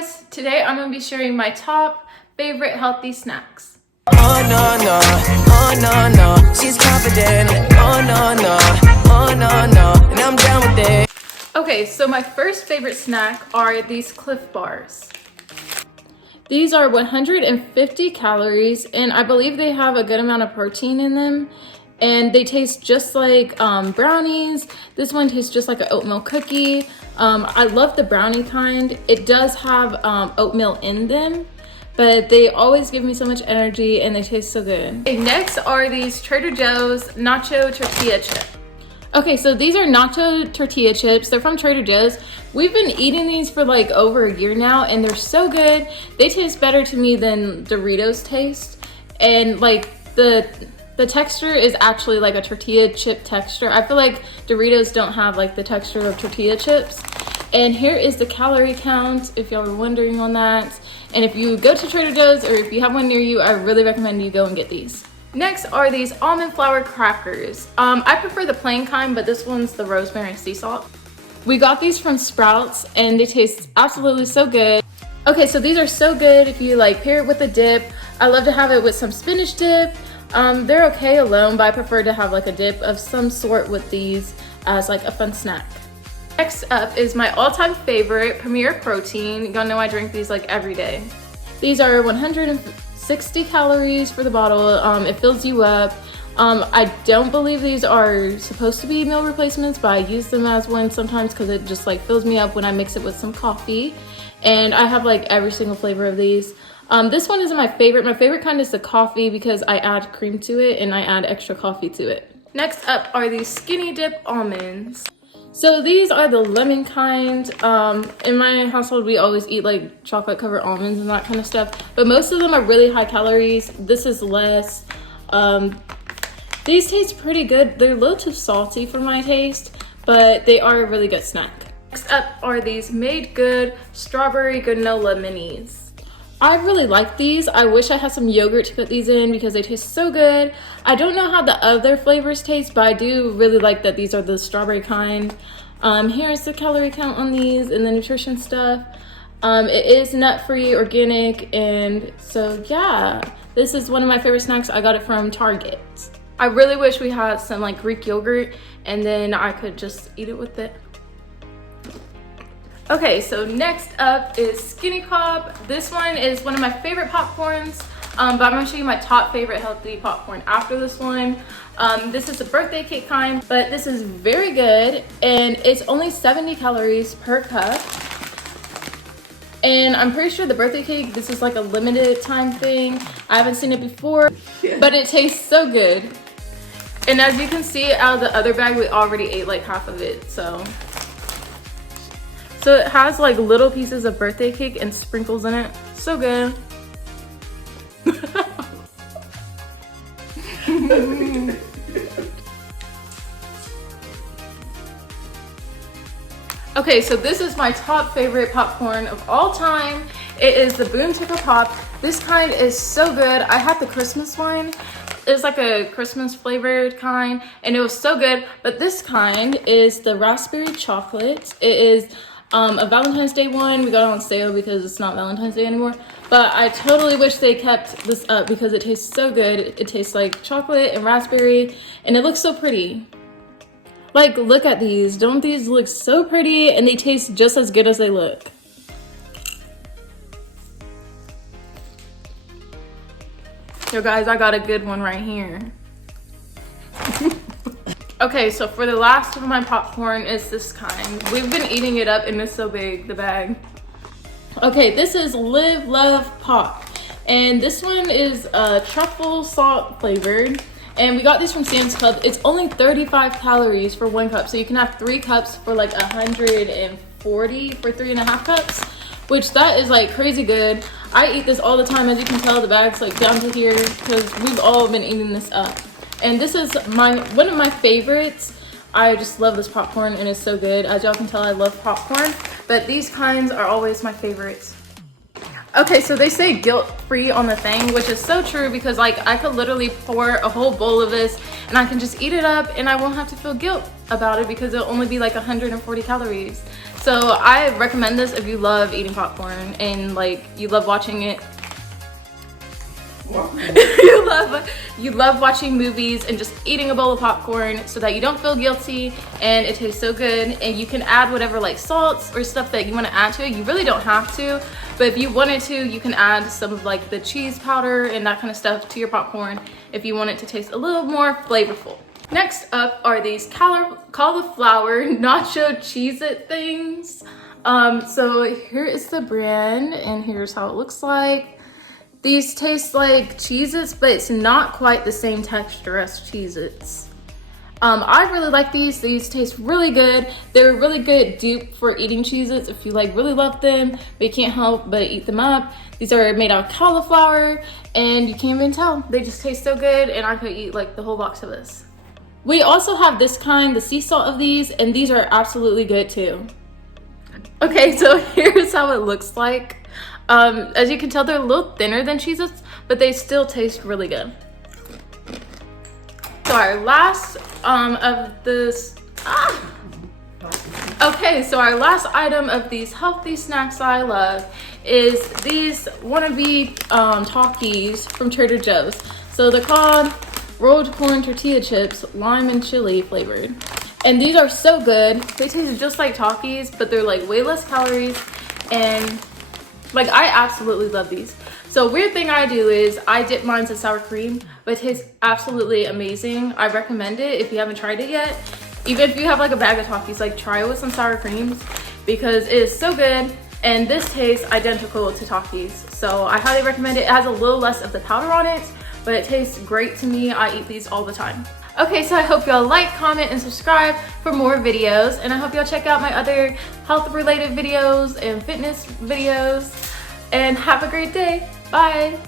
guys, today I'm going to be sharing my top favorite healthy snacks. Oh no no, oh no no, she's confident. Oh no no, oh no no, and I'm down with it. Okay, so my first favorite snack are these Clif Bars. These are 150 calories and I believe they have a good amount of protein in them. And they taste just like brownies. This one tastes just like an oatmeal cookie. I love the brownie kind. It does have oatmeal in them, but they always give me so much energy and they taste so good. Okay, next are these Trader Joe's Nacho Tortilla chips. Okay, so these are Nacho Tortilla chips. They're from Trader Joe's. We've been eating these for like over a year now and they're so good. They taste better to me than Doritos taste. And like the texture is actually like a tortilla chip texture. I feel like Doritos don't have like the texture of tortilla chips. And here is the calorie count if y'all were wondering on that. And if you go to Trader Joe's or if you have one near you, I really recommend you go and get these. Next are these almond flour crackers. I prefer the plain kind, but this one's the rosemary sea salt. We got these from Sprouts and they taste absolutely so good. Okay, so these are so good if you like pair it with a dip. I love to have it with some spinach dip. They're okay alone, but I prefer to have like a dip of some sort with these as like a fun snack. Next up is my all-time favorite, Premier Protein. Y'all know I drink these like every day. These are 160 calories for the bottle. It fills you up. I don't believe these are supposed to be meal replacements, but I use them as one sometimes because it just like fills me up when I mix it with some coffee. And I have like every single flavor of these. This one isn't my favorite. My favorite kind is the coffee because I add cream to it and I add extra coffee to it. Next up are these Skinny Dip almonds. So these are the lemon kind. In my household, we always eat like chocolate covered almonds and that kind of stuff. But most of them are really high calories. This is less. These taste pretty good. They're a little too salty for my taste, but they are a really good snack. Next up are these Made Good Strawberry Granola Minis. I really like these. I wish I had some yogurt to put these in because they taste so good. I don't know how the other flavors taste, but I do really like that these are the strawberry kind. Here's the calorie count on these and the nutrition stuff. It is nut-free, organic, and so yeah, this is one of my favorite snacks. I got it from Target. I really wish we had some like Greek yogurt and then I could just eat it with it. Okay, so next up is Skinny Pop. This one is one of my favorite popcorns, but I'm gonna show you my top favorite healthy popcorn after this one. This is the birthday cake kind, but this is very good and it's only 70 calories per cup. And I'm pretty sure the birthday cake, this is like a limited time thing. I haven't seen it before, but it tastes so good. And as you can see out of the other bag, we already ate like half of it, so it has like little pieces of birthday cake and sprinkles in it. So good. Okay, so this is my top favorite popcorn of all time. It is the Boom Chicka Pop. This kind is so good. I had the Christmas one. It's like a Christmas flavored kind and it was so good. But this kind is the raspberry chocolate. It is a Valentine's Day one. We got it on sale because it's not Valentine's Day anymore. But I totally wish they kept this up because it tastes so good. It tastes like chocolate and raspberry and it looks so pretty. Like, look at these. Don't these look so pretty? And they taste just as good as they look. Yo guys, I got a good one right here. Okay, so for the last of my popcorn is this kind. We've been eating it up and it's so big, the bag. Okay, this is Live Love Pop. And this one is truffle salt flavored. And we got these from Sam's Club. It's only 35 calories for 1 cup. So you can have 3 cups for like 140 for 3.5 cups. Which that is like crazy good. I eat this all the time. As you can tell, the bag's like down to here because we've all been eating this up. And this is one of my favorites. I just love this popcorn and it's so good. As y'all can tell, I love popcorn, but these kinds are always my favorites. Okay, so they say guilt-free on the thing, which is so true because like I could literally pour a whole bowl of this and I can just eat it up and I won't have to feel guilt about it because it'll only be like 140 calories. So I recommend this if you love eating popcorn and like you love watching it. you love watching movies and just eating a bowl of popcorn so that you don't feel guilty, and it tastes so good. And you can add whatever like salts or stuff that you want to add to it. You really don't have to, but if you wanted to, you can add some of like the cheese powder and that kind of stuff to your popcorn if you want it to taste a little more flavorful. Next up are these cauliflower nacho Cheez-It things. So here is the brand and here's how it looks like. These taste like Cheez-Its, but it's not quite the same texture as Cheez-Its. I really like these. These taste really good. They're a really good dupe for eating Cheez-Its if you like really love them, but you can't help but eat them up. These are made out of cauliflower and you can't even tell. They just taste so good, and I could eat like the whole box of this. We also have this kind, the sea salt of these, and these are absolutely good too. Okay, so here's how it looks like. As you can tell, they're a little thinner than Cheez-Its, but they still taste really good. So our last of this, okay, so our last item of these healthy snacks I love is these wannabe Takis from Trader Joe's. So they're called rolled corn tortilla chips, lime and chili flavored. And these are so good. They taste just like Takis, but they're like way less calories, and like I absolutely love these. So weird thing I do is I dip mine in sour cream, but it tastes absolutely amazing. I recommend it if you haven't tried it yet. Even if you have like a bag of Takis, like try it with some sour creams because it is so good, and this tastes identical to Takis. So I highly recommend it. It has a little less of the powder on it, but it tastes great to me. I eat these all the time. Okay, so I hope y'all like, comment, and subscribe for more videos, and I hope y'all check out my other health related videos and fitness videos, and have a great day. Bye.